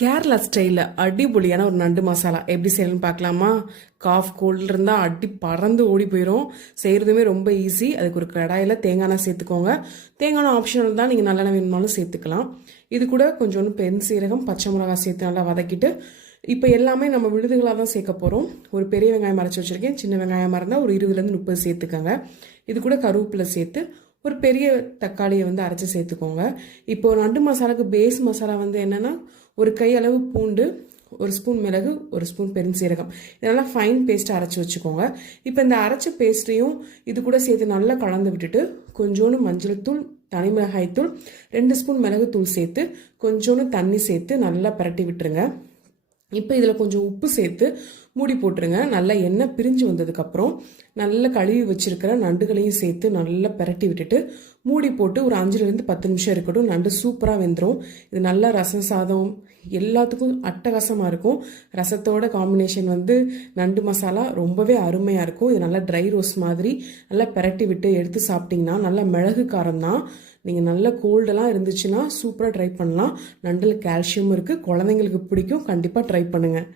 கேரளா ஸ்டைலில் அடிப்பொலியான ஒரு நண்டு மசாலா எப்படி செய்யணும்னு பார்க்கலாமா? காஃப் கோல்டு இருந்தால் அடி பறந்து ஓடி போயிடும். செய்கிறதுமே ரொம்ப ஈஸி. அதுக்கு ஒரு கடாயில் தேங்காய் எண்ணெய் சேர்த்துக்கோங்க. தேங்காய் எண்ணெய் ஆப்ஷனல் தான், நீங்கள் நல்லெண்ணெய் வேணும்னாலும் சேர்த்துக்கலாம். இது கூட கொஞ்சோண்டு பெருஞ்சீரகம், பச்சை மிளகாய் சேர்த்து நல்லா வதக்கிட்டு, இப்போ எல்லாமே நம்ம விழுதுகளாக தான் சேர்க்க போகிறோம். ஒரு பெரிய வெங்காயம் அரைச்சி வச்சுருக்கேன். சின்ன வெங்காயமாக இருந்தால் ஒரு 20லேருந்து 30 சேர்த்துக்கோங்க. இது கூட கருவேப்பிலை சேர்த்து ஒரு பெரிய தக்காளியை வந்து அரைச்சி சேர்த்துக்கோங்க. இப்போ நண்டு மசாலாவுக்கு பேஸ் மசாலா வந்து என்னென்னா, ஒரு கை அளவு பூண்டு, ஒரு ஸ்பூன் மிளகு, ஒரு ஸ்பூன் பெருஞ்சீரகம், இதெல்லாம் ஃபைன் பேஸ்ட்டாக அரைச்சி வச்சுக்கோங்க. இப்போ இந்த அரைச்ச பேஸ்ட்டையும் இது கூட சேர்த்து நல்லா கலந்து விட்டுட்டு, கொஞ்சோண்டு மஞ்சள் தூள், தனி மிளகாய் தூள், 2 ஸ்பூன் மிளகு தூள் சேர்த்து கொஞ்சோண்டு தண்ணி சேர்த்து நல்லா பரட்டி விட்டுருங்க. இப்போ இதில் கொஞ்சம் உப்பு சேர்த்து மூடி போட்டுருங்க. நல்லா எண்ணெய் பிரிஞ்சு வந்ததுக்கப்புறம் நல்லா கழுவி வச்சிருக்கிற நண்டுகளையும் சேர்த்து நல்லா பரட்டி விட்டுட்டு மூடி போட்டு ஒரு 5லேருந்து 10 நிமிஷம் இருக்கட்டும். நண்டு சூப்பராக வெந்துடும். இது நல்லா ரசம் சாதம் எல்லாத்துக்கும் அட்டகாசமாக இருக்கும். ரசத்தோட காம்பினேஷன் வந்து நண்டு மசாலா ரொம்பவே அருமையாக இருக்கும். இது நல்லா ட்ரை ரோஸ்ட் மாதிரி நல்லா பரட்டி விட்டு எடுத்து சாப்பிட்டிங்கன்னா நல்லா மிளகு காரம் தான். நீங்கள் நல்ல கோல்டெல்லாம் இருந்துச்சுன்னா சூப்பராக ட்ரை பண்ணலாம். நண்டில் கால்சியம் இருக்குது, குழந்தைங்களுக்கு பிடிக்கும். கண்டிப்பாக ட்ரை பண்ணுங்கள்.